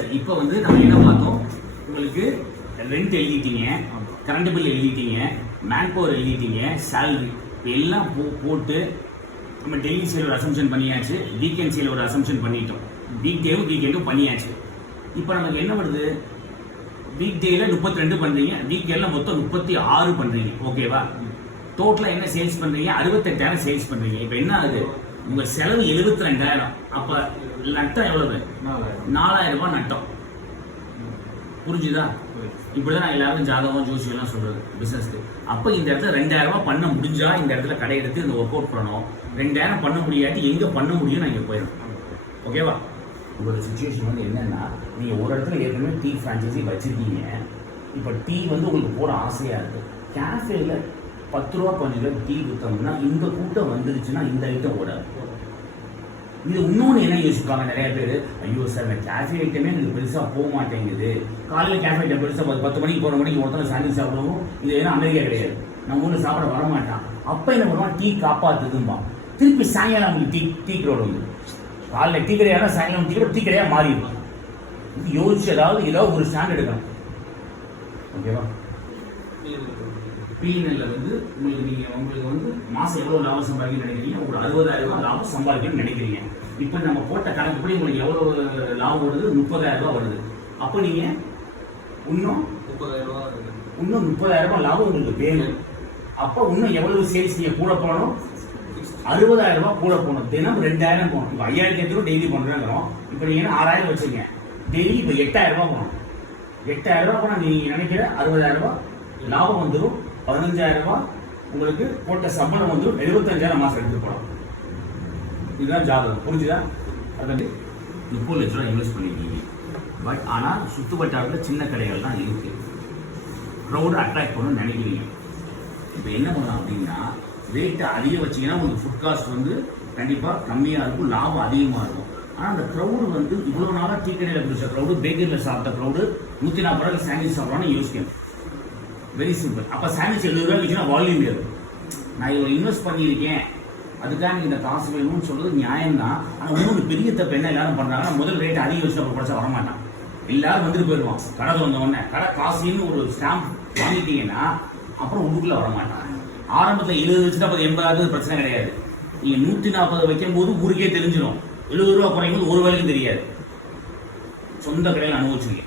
சரி, இப்போ வந்து நம்ம என்ன பார்த்தோம், உங்களுக்கு ரெண்ட் எழுதிட்டீங்க, கரண்ட் பில் எழுதிட்டீங்க, மேன் பவர் எழுதிட்டீங்க, சேலரி எல்லாம் போட்டு நம்ம டெய்லி சேல் ஒரு அசம்ஷன் பண்ணியாச்சு, வீக்கெண்ட் சேல் ஒரு அசம்ஷன் பண்ணிட்டோம், வீக்கெண்டும் பண்ணியாச்சு. இப்போ நமக்கு என்ன வருது, வீக் டேல 32 பண்றீங்க, வீக்கெண்ட்ல மொத்தம் 36 பண்றீங்க. ஓகேவா? டோட்டலா என்ன சேல்ஸ் பண்றீங்க? 68,000 சேல்ஸ் பண்றீங்க. இப்போ என்ன ஆகுது, உங்க செலவு 72,000. அப்ப நட்டம் எவ்வளவு? 4,000 ரூபாய் நட்டம். புரிஞ்சுதா? இப்படிதான் நான் எல்லாரும் ஜாதகம் ஜோசியம் எல்லாம் சொல்றது பிசினஸ்க்கு. அப்ப இந்த இடத்துல 2,000 ரூபாய் பண்ண முடிஞ்சா இந்த இடத்துல கடை எடுத்து இந்த ஒர்க் அவுட் பண்ணணும். 2,000 பண்ண முடியாட்டி எங்க பண்ண முடியும் நான் இங்க போயிடும். ஓகேவா? உங்களோட சுச்சுவேஷன் வந்து என்னன்னா, நீங்க ஒரு இடத்துல ஏற்கனவே டீ ஃப்ரான்ச்சைசி வச்சிருக்கீங்க. இப்ப டீ வந்து உங்களுக்கு போட ஆசையா இருக்கு. கேஃபேல 10 ரூபா 15 ரூபாய் டீ கொடுத்தோம்னா இந்த கூட்டம் வந்துருச்சுன்னா இந்த ஐட்டம் ஓடாது. இது இன்னொன்று என்ன யோசிப்பாங்க நிறைய பேர், ஐயோ சார் இந்த கேஃபே ஐட்டமே எனக்கு பெருசாக போக மாட்டேங்குது, காலையில் கேஃபே ஐட்டம் பெருசாக 10 மணிக்கு 11 மணிக்கு ஒருத்தர் சாண்ட்விச் சாப்பிடுவோம், இது ஏன்னா அமெரிக்கா கிடையாது, நம்ம ஊரில் சாப்பிட வரமாட்டான். அப்போ என்ன பண்ணுவான், டீ காப்பாற்றுதும்பா. திருப்பி சாயங்காலம் அவங்களுக்கு டீ க்ரௌட் வந்து காலையில் டீ கடையாக சாயங்காலம் டீ கடையாக மாறிடும். இது யோசிச்சு ஏதாவது ஒரு ஸ்டாண்ட் எடுக்கணும். ஓகேவா? பிஎன்எல்ல வந்து உங்களுக்கு வந்து மாசம் எவ்வளவு லாபம் சம்பாதிக்கணும்னு நினைக்கிறீங்க? ஒரு 60,000 ரூபாய் லாபம் சம்பாதிக்கணும்னு நினைக்கிறீங்க. இப்போ நம்ம போட்ட கணக்குப்படி உங்களுக்கு எவ்வளவு லாபம் வருது? 30,000 ரூபாய் வருது. அப்போ நீங்க இன்னும் 30,000 ரூபாய் லாபம் உங்களுக்கு வேணும். அப்போ இன்னும் எவ்வளவு சேல்ஸ் நீங்க கூட போகணும்? 60,000 ரூபாய் கூட போகணும். தினம் 2,000 போகணும். இப்போ 5,000 ரூபாய் டெய்லி பண்றோம். இப்போ நீங்க 6,000 வச்சுங்க, டெய்லி இப்போ 8,000 ரூபாய் போகணும். 8,000 ரூபாய் போனா நீங்க நினைக்கிற 60,000 ரூபாய் லாபம் வந்துடும். 15,000 ரூபாய் உங்களுக்கு போட்ட சம்பளம் வந்து 75,000 மாசம் எடுத்து போகலாம். இதுதான் ஜாதகம். புரிஞ்சுதா? அதாவது 30 லட்ச ரூபாய் இன்வெஸ்ட் பண்ணிருக்கீங்க. பட் ஆனால் சுத்து வட்டாரத்தில் சின்ன கடைகள் தான் இருக்கு. க்ரௌட் அட்ராக்ட் பண்ணணும்னு நினைக்கிறீங்க. இப்போ என்ன பண்ணலாம் அப்படின்னா, ரேட்டை அதிகம் வச்சீங்கன்னா உங்களுக்கு ஃபுட் காஸ்ட் வந்து கண்டிப்பாக கம்மியாக இருக்கும், லாபம் அதிகமாக இருக்கும். ஆனால் அந்த க்ரௌடு வந்து இவ்வளோ நாளாக டீ கடையில் பிடிச்ச க்ரௌடு, பேக்கரியில் சாப்பிட்ட க்ரௌடு 140 ரூபாய்க்கு சாண்ட்விச் சாப்பிடலாம்னு யோசிக்கணும். Very simple. அப்போ சாண்ட்விச் 70 ரூபாய் வச்சுன்னா வால்யூம் ஏறும். நான் இவ்வளோ இன்வெஸ்ட் பண்ணியிருக்கேன், அதுக்காக எனக்கு இந்த காசு வேணும்னு சொல்றது நியாயம் தான். ஆனால் இன்னொரு பெரிய தப்பு என்ன எல்லாரும் பண்றாங்கன்னா, முதல் ரேட் அதிகம் வச்சு நம்ம படிச்சா வரமாட்டான். எல்லாரும் வந்துட்டு போயிடுவான். கடை வந்த உடனே கடை காசுன்னு ஒரு ஸ்டாம்ப் வாங்கிட்டீங்கன்னா அப்புறம் உள்ளுக்குள்ள வரமாட்டான். ஆரம்பத்தில் 70 வச்சுட்டு அப்போ 80 பிரச்சனை கிடையாது. நீங்க 140 வைக்கும் போது ஊருக்கே தெரிஞ்சிடும். 70 ரூபா குறையும் போது ஒரு வேலைக்கும் தெரியாது. சொந்த கடையில் அனுபவிச்சுங்க.